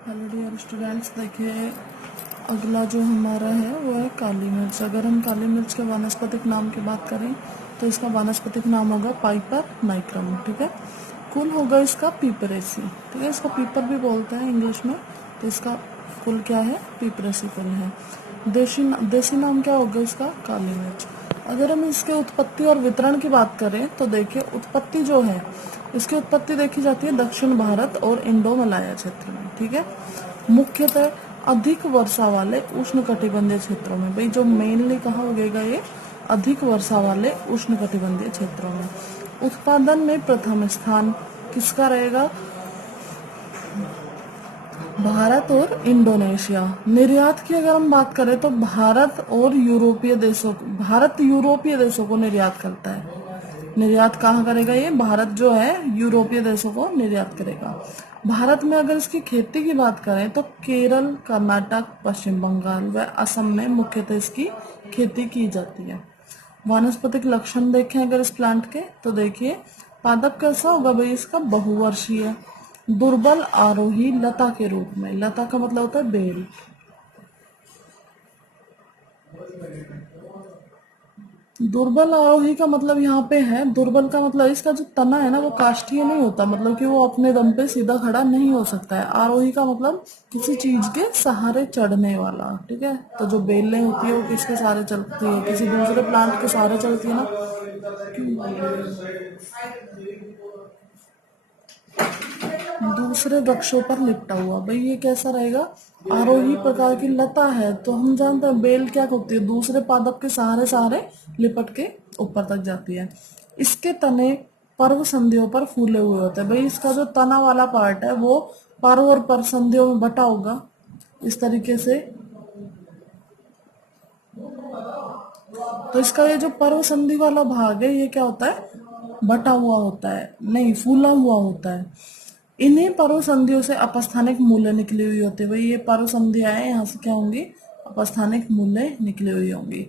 Hello dear students, देखिए अगला जो हमारा है वो है काली मिर्च। अगर हम काली मिर्च के वानस्पतिक नाम की बात करें तो इसका वानस्पतिक नाम होगा पाइपर नाइक्रम। ठीक है। कुल होगा इसका पीपरेसी। ठीक है, इसको पीपर भी बोलते हैं इंग्लिश में। तो इसका कुल क्या है? पीपरेसी कुल है। देसी नाम क्या होगा इसका? काली मिर्च। अगर हम इसके उत्पत्ति और वितरण की बात करें तो देखिए उत्पत्ति जो है, इसकी उत्पत्ति देखी जाती है दक्षिण भारत और इंडो मलाया क्षेत्र में। ठीक है। मुख्यतः अधिक वर्षा वाले उष्णकटिबंधीय क्षेत्रों में। भाई जो मेनली कहाँ उगेगा ये? अधिक वर्षा वाले उष्णकटिबंधीय क्षेत्रों में। उत्पादन में प्रथम स्थान किसका रहेगा? भारत और इंडोनेशिया। निर्यात की अगर हम बात करें तो भारत यूरोपीय देशों को निर्यात करता है। निर्यात कहाँ करेगा ये? भारत जो है यूरोपीय देशों को निर्यात करेगा। भारत में अगर इसकी खेती की बात करें तो केरल, कर्नाटक, पश्चिम बंगाल व असम में मुख्यतः इसकी खेती की जाती है। वानस्पतिक लक्षण देखें अगर इस प्लांट के तो देखिए पादप कैसा होगा भाई इसका? बहुवर्षीय, दुर्बल आरोही लता के रूप में। लता का मतलब होता है बेल। दुर्बल आरोही का मतलब यहाँ पे है, दुर्बल का मतलब इसका जो तना है ना वो काष्ठीय नहीं होता, मतलब कि वो अपने दम पे सीधा खड़ा नहीं हो सकता है। आरोही का मतलब किसी चीज के सहारे चढ़ने वाला। ठीक है। तो जो बेलें होती है वो किसके सहारे चलती है? किसी दूसरे प्लांट के सहारे चलती है ना। दूसरे वृक्षों पर लिपटा हुआ। भाई ये कैसा रहेगा? आरोही प्रकार की लता है तो हम जानते हैं बेल क्या होती है? दूसरे पादप के सहारे सहारे लिपट के ऊपर तक जाती है। इसके तने पर्व संधियों पर फूले हुए होते हैं। भाई इसका जो तना वाला पार्ट है वो पर्व और परसंधियों में बटा होगा इस तरीके से। तो इसका ये जो पर्व संधि वाला भाग है ये क्या होता है? बटा हुआ होता है, नहीं फूला हुआ होता है। इन्हीं पर्व संधियों से अपस्थानिक मूल्य निकली हुई होती है। भाई ये पर्व संधियां है, यहाँ से क्या होंगी? अपस्थानिक मूल्य निकली हुई होंगी।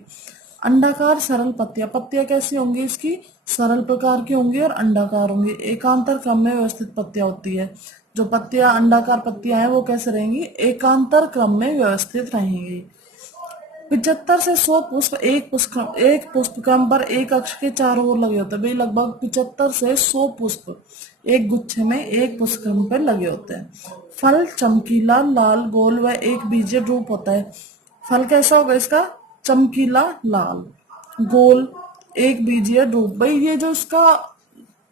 अंडाकार सरल पत्तियां। पत्तियां कैसी होंगी इसकी? सरल प्रकार की होंगी और अंडाकार होंगी। एकांतर क्रम में व्यवस्थित पत्तियां होती है। जो पत्तियां अंडाकार पत्तियां हैं वो कैसे रहेंगी? एकांतर क्रम में व्यवस्थित रहेंगी। 75 से 100 पुष्प एक पुष्प क्रम पर एक अक्ष के चारों ओर लगे होते हैं। भाई लगभग 75 से 100 पुष्प एक गुच्छे में एक पुष्प क्रम पर लगे होते हैं। फल चमकीला लाल गोल व एक बीजीय रूप होता है। फल कैसा होगा इसका? चमकीला लाल गोल एक बीजीय रूप। भाई ये जो इसका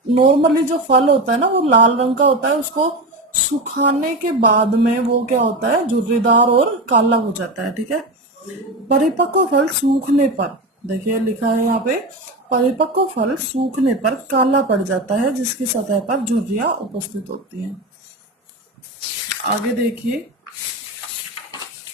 नॉर्मली जो फल होता है ना वो लाल रंग का होता है, उसको सुखाने के बाद में वो क्या होता है? झुर्रीदार और काला हो जाता है। ठीक है। परिपक्व फल सूखने पर, देखिए लिखा है यहाँ पे, परिपक्व फल सूखने पर काला पड़ जाता है जिसकी सतह पर झुर्रियां उपस्थित होती हैं। आगे देखिए,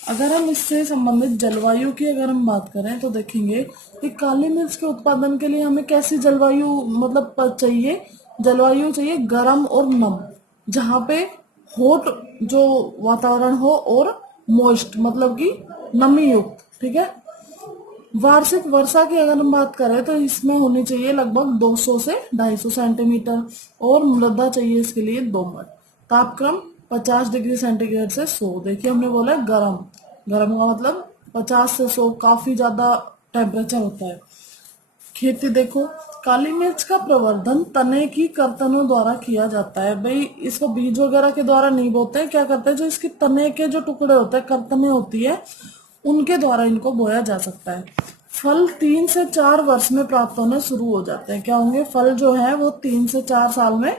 अगर हम इससे संबंधित जलवायु की अगर हम बात करें तो देखेंगे कि काली मिर्च के उत्पादन के लिए हमें कैसी जलवायु मतलब चाहिए? जलवायु चाहिए गर्म और नम, जहाँ पे हॉट जो वातावरण हो और मॉइस्ट मतलब कि नमी युक्त। ठीक है। वार्षिक वर्षा की अगर हम बात करें तो इसमें होनी चाहिए लगभग 200 से 250 सेंटीमीटर और मृदा चाहिए इसके लिए दोमट। तापक्रम 50 डिग्री सेंटीग्रेड से 100। देखिए हमने बोला है गर्म, गर्म का मतलब 50 से 100 काफी ज्यादा टेम्परेचर होता है। खेती देखो, काली मिर्च का प्रवर्धन तने की कर्तनों द्वारा किया जाता है। भाई इसको बीज वगैरह के द्वारा नहीं बोते हैं, क्या करते हैं जो इसके तने के जो टुकड़े होते हैं, कर्तने होती है, उनके द्वारा इनको बोया जा सकता है। फल 3 से 4 वर्ष में प्राप्त होने शुरू हो जाते हैं। क्या होंगे? फल जो है वो 3 से 4 साल में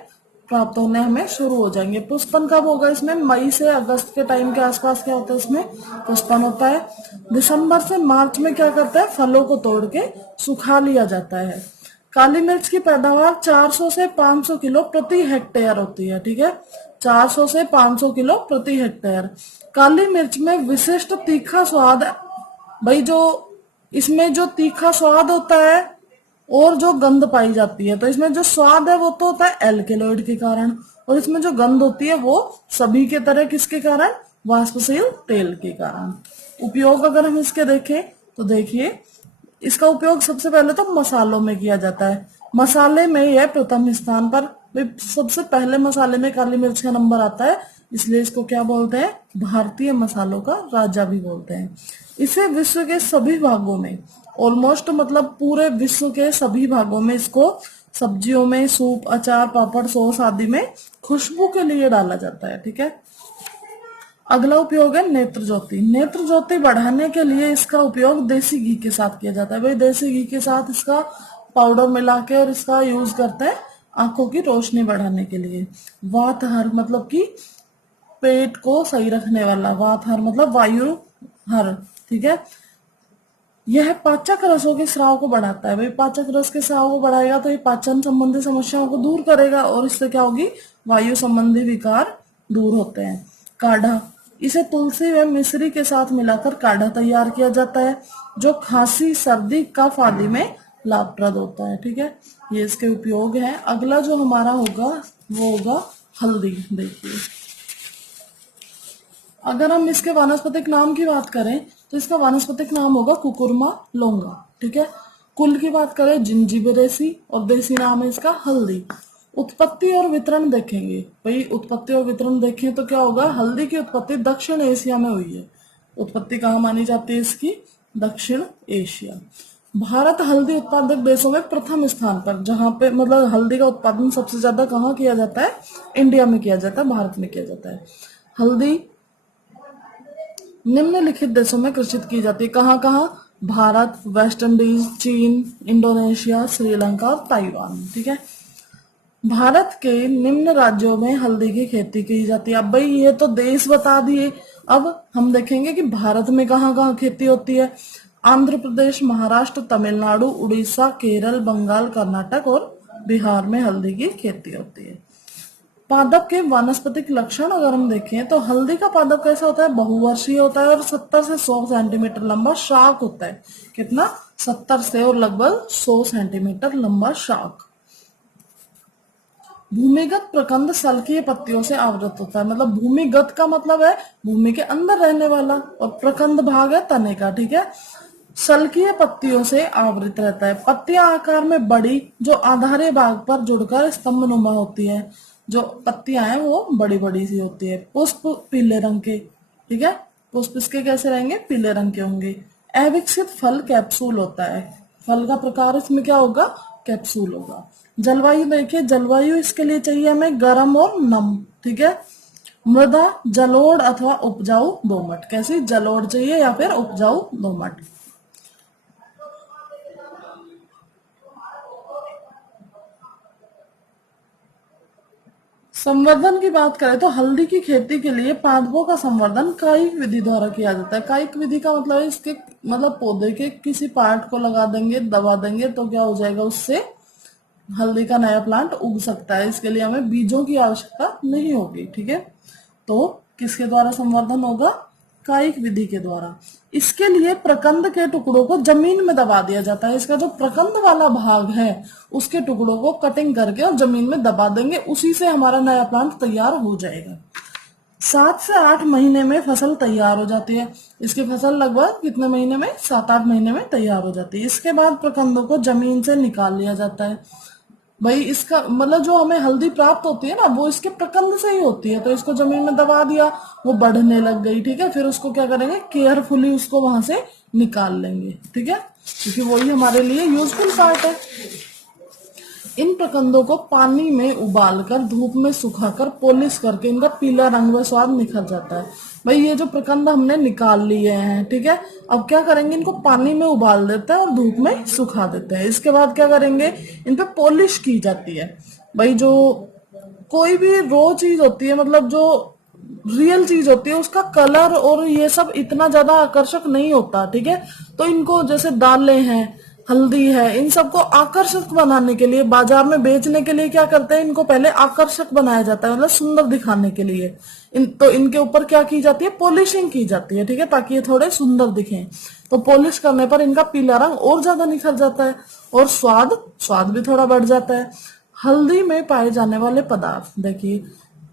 प्राप्त होने हमें शुरू हो जाएंगे। पुष्पन कब होगा इसमें? मई से अगस्त के टाइम के आसपास क्या होता है इसमें? पुष्पन होता है। दिसंबर से मार्च में क्या करता है? फलों को तोड़ के सुखा लिया जाता है। काली मिर्च की पैदावार 400 से 500 किलो प्रति हेक्टेयर होती है। ठीक है। 400 से 500 किलो प्रति हेक्टेयर। काली मिर्च में विशिष्ट तीखा स्वाद, भाई जो इसमें जो तीखा स्वाद होता है और जो गंध पाई जाती है, तो इसमें जो स्वाद है वो तो होता है एल्केलॉइड के कारण, और इसमें जो गंध होती है वो सभी के तरह किसके कारण? वाष्पशील तेल के कारण। उपयोग अगर हम इसके देखें तो देखिए इसका उपयोग सबसे पहले तो मसालों में किया जाता है। मसाले में यह प्रथम स्थान पर, सबसे पहले मसाले में काली मिर्च का नंबर आता है। इसलिए इसको क्या बोलते हैं, भारतीय मसालों का राजा भी बोलते हैं। इसे विश्व के सभी भागों में, ऑलमोस्ट मतलब पूरे विश्व के सभी भागों में इसको सब्जियों में, सूप, अचार, पापड़, सॉस आदि में खुशबू के लिए डाला जाता है। ठीक है। अगला उपयोग है नेत्र ज्योति। नेत्र ज्योति बढ़ाने के लिए इसका उपयोग देसी घी के साथ किया जाता है। भाई देसी घी के साथ इसका पाउडर मिला के और इसका यूज करते हैं आंखों की रोशनी बढ़ाने के लिए। वातहर मतलब कि पेट को सही रखने वाला, वातहर मतलब वायु हर। ठीक है। यह पाचक रसों के स्राव को बढ़ाता है। भाई पाचक रस के स्राव को बढ़ाएगा तो ये पाचन संबंधी समस्याओं को दूर करेगा और इससे क्या होगी, वायु संबंधी विकार दूर होते हैं। काढ़ा, इसे तुलसी व मिश्री के साथ मिलाकर काढ़ा तैयार किया जाता है जो खांसी, सर्दी, कफ आदि में लाभप्रद होता है। ठीक है, ये इसके उपयोग हैं। अगला जो हमारा होगा वो होगा हल्दी। देखिए, अगर हम इसके वानस्पतिक नाम की बात करें तो इसका वानस्पतिक नाम होगा कुकुरमा लौंगा। ठीक है। कुल की बात करें जिंजीबेरेसी और देसी नाम है इसका हल्दी। उत्पत्ति और वितरण देखेंगे। भाई उत्पत्ति और वितरण देखें तो क्या होगा, हल्दी की उत्पत्ति दक्षिण एशिया में हुई है। उत्पत्ति कहाँ मानी जाती है इसकी, दक्षिण एशिया। भारत हल्दी उत्पादक देशों में प्रथम स्थान पर, जहां पे मतलब हल्दी का उत्पादन सबसे ज्यादा कहाँ किया जाता है, इंडिया में किया जाता है, भारत में किया जाता है। हल्दी निम्नलिखित देशों में कृषित की जाती है। कहाँ कहाँ, भारत, वेस्ट इंडीज, चीन, इंडोनेशिया, श्रीलंका और ताइवान। ठीक है। भारत के निम्न राज्यों में हल्दी की खेती की जाती है। अब भाई ये तो देश बता दिए, अब हम देखेंगे कि भारत में कहाँ कहाँ खेती होती है। आंध्र प्रदेश, महाराष्ट्र, तमिलनाडु, उड़ीसा, केरल, बंगाल, कर्नाटक और बिहार में हल्दी की खेती होती है। पादप के वानस्पतिक लक्षण अगर हम देखें तो हल्दी का पादप कैसा होता है, बहुवर्षीय होता है और 70 से 100 सेंटीमीटर लंबा शाक होता है। कितना, 70 से और लगभग 100 सेंटीमीटर लंबा शाक। भूमिगत प्रकंद सल्कीय पत्तियों से आवृत होता है। मतलब भूमिगत का मतलब है भूमि के अंदर रहने वाला और प्रकंद भाग है तने का। ठीक है। सल्कीय पत्तियों से आवृत रहता है। पत्तियां आकार में बड़ी जो आधारी भाग पर जुड़कर स्तंभनुमा होती है। जो पत्तियां हैं वो बड़ी बड़ी सी होती है। पुष्प पीले रंग के। ठीक है। पुष्प इसके कैसे रहेंगे, पीले रंग के होंगे। अविकसित फल कैप्सूल होता है। फल का प्रकार इसमें क्या होगा, कैप्सूल होगा। जलवायु देखिए, जलवायु इसके लिए चाहिए हमें गर्म और नम। ठीक है। मृदा जलोढ़ अथवा उपजाऊ दोमट। कैसी, जलोढ़ चाहिए या फिर उपजाऊ दोमट। संवर्धन की बात करें तो हल्दी की खेती के लिए पादपों का संवर्धन कायिक विधि द्वारा किया जाता है। कायिक विधि का मतलब है इसके मतलब पौधे के किसी पार्ट को लगा देंगे, दबा देंगे तो क्या हो जाएगा, उससे हल्दी का नया प्लांट उग सकता है। इसके लिए हमें बीजों की आवश्यकता नहीं होगी। ठीक है। तो किसके द्वारा संवर्धन होगा, कायिक विधि के द्वारा। इसके लिए प्रकंद के टुकड़ों को जमीन में दबा दिया जाता है। इसका जो प्रकंद वाला भाग है उसके टुकड़ों को कटिंग करके और जमीन में दबा देंगे, उसी से हमारा नया प्लांट तैयार हो जाएगा। 7 से 8 महीने में फसल तैयार हो जाती है। इसकी फसल लगभग कितने महीने में, 7-8 महीने में तैयार हो जाती है। इसके बाद प्रकंदों को जमीन से निकाल लिया जाता है। भाई इसका मतलब जो हमें हल्दी प्राप्त होती है ना वो इसके प्रकंद से ही होती है। तो इसको जमीन में दबा दिया, वो बढ़ने लग गई। ठीक है। फिर उसको क्या करेंगे, केयरफुली उसको वहां से निकाल लेंगे। ठीक है, क्योंकि वही हमारे लिए यूजफुल पार्ट है। इन प्रकंदों को पानी में उबालकर धूप में सुखाकर पॉलिश करके इनका पीला रंग व स्वाद निखर जाता है। भाई ये जो प्रकंद हमने निकाल लिए हैं, ठीक है, अब क्या करेंगे, इनको पानी में उबाल देते हैं और धूप में सुखा देते हैं। इसके बाद क्या करेंगे, इन पे पॉलिश की जाती है। भाई जो कोई भी रॉ चीज होती है, मतलब जो रियल चीज होती है, उसका कलर और ये सब इतना ज्यादा आकर्षक नहीं होता। ठीक है। तो इनको जैसे दालें हैं, हल्दी है, इन सबको आकर्षक बनाने के लिए, बाजार में बेचने के लिए क्या करते हैं, इनको पहले आकर्षक बनाया जाता है, मतलब सुंदर दिखाने के लिए। तो इनके ऊपर क्या की जाती है, पॉलिशिंग की जाती है। ठीक है, ताकि ये थोड़े सुंदर दिखें। तो पॉलिश करने पर इनका पीला रंग और ज्यादा निखर जाता है और स्वाद भी थोड़ा बढ़ जाता है। हल्दी में पाए जाने वाले पदार्थ देखिए,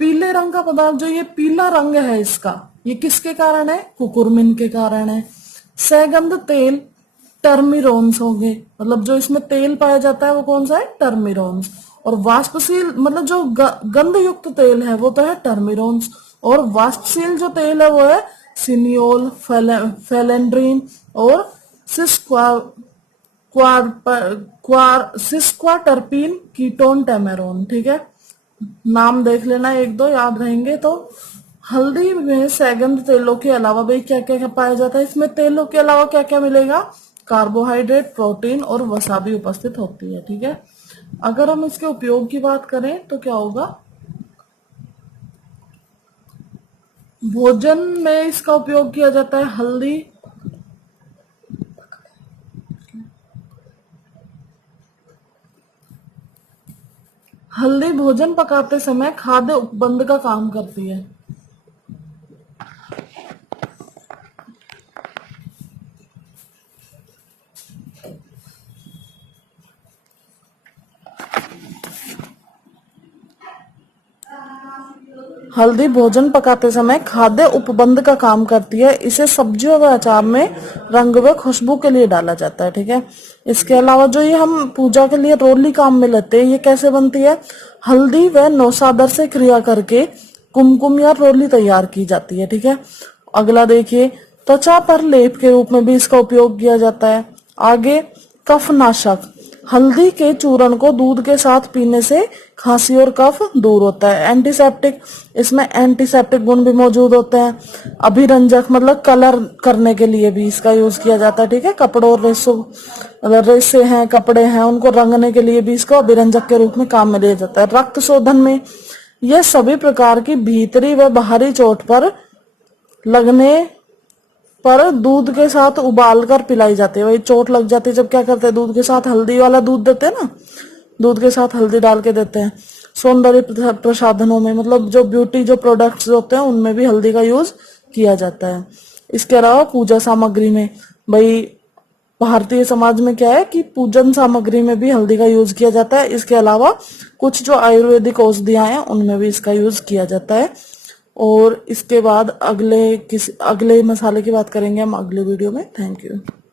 पीले रंग का पदार्थ, जो ये पीला रंग है इसका, ये किसके कारण है, कुकुरमिन के कारण है। सैगंध तेल टर्मिरोन्स होंगे, मतलब जो इसमें तेल पाया जाता है वो कौन सा है, टर्मिरोन्स। और वाष्पशील मतलब जो गंध युक्त तेल है वो तो है टर्मिरोन्स। और वाष्पशील जो तेल है वो है सिनियोल, फेलेंड्रीन और सिस्क्वाटर्पीन, कीटोन, टेमेरोन। ठीक है, नाम देख लेना, एक दो याद रहेंगे तो। हल्दी में सैगंध तेलों के अलावा भाई क्या क्या पाया जाता है? इसमें तेलों के अलावा क्या क्या मिलेगा? कार्बोहाइड्रेट, प्रोटीन और वसा भी उपस्थित होती है। ठीक है, अगर हम इसके उपयोग की बात करें तो क्या होगा? भोजन में इसका उपयोग किया जाता है। हल्दी भोजन पकाते समय खाद्य उपबंध का काम करती है। हल्दी भोजन पकाते समय खाद्य उपबंध का काम करती है। इसे सब्जियों व अचार में रंग व खुशबू के लिए डाला जाता है। ठीक है, इसके अलावा जो ये हम पूजा के लिए रोली काम में लेते हैं, ये कैसे बनती है? हल्दी व नौसादर से क्रिया करके कुमकुम या रोली तैयार की जाती है। ठीक है, अगला देखिए, त्वचा पर लेप के रूप में भी इसका उपयोग किया जाता है। आगे, कफनाशक, हल्दी के चूर्ण को दूध के साथ पीने से खांसी और कफ दूर होता है। एंटीसेप्टिक, इसमें एंटीसेप्टिक गुण भी मौजूद होते हैं। अभिरंजक मतलब कलर करने के लिए भी इसका यूज किया जाता है। ठीक है, कपड़ों और रेसों, अगर रेसे हैं, कपड़े हैं, उनको रंगने के लिए भी इसको अभिरंजक के रूप में काम में लिया जाता है। रक्त शोधन में यह सभी प्रकार की भीतरी व बाहरी चोट पर लगने पर दूध के साथ उबाल कर पिलाई जाती है। वही चोट लग जाती है जब क्या करते हैं? दूध के साथ हल्दी वाला दूध देते हैं ना, दूध के साथ हल्दी डाल के देते हैं। सौंदर्य प्रसाधनों में मतलब जो ब्यूटी जो प्रोडक्ट्स होते हैं उनमें भी हल्दी का यूज किया जाता है। इसके अलावा पूजा सामग्री में, भाई भारतीय समाज में क्या है कि पूजन सामग्री में भी हल्दी का यूज किया जाता है। इसके अलावा कुछ जो आयुर्वेदिक औषधियां हैं उनमें भी इसका यूज किया जाता है। और इसके बाद अगले मसाले की बात करेंगे हम अगले वीडियो में। Thank you.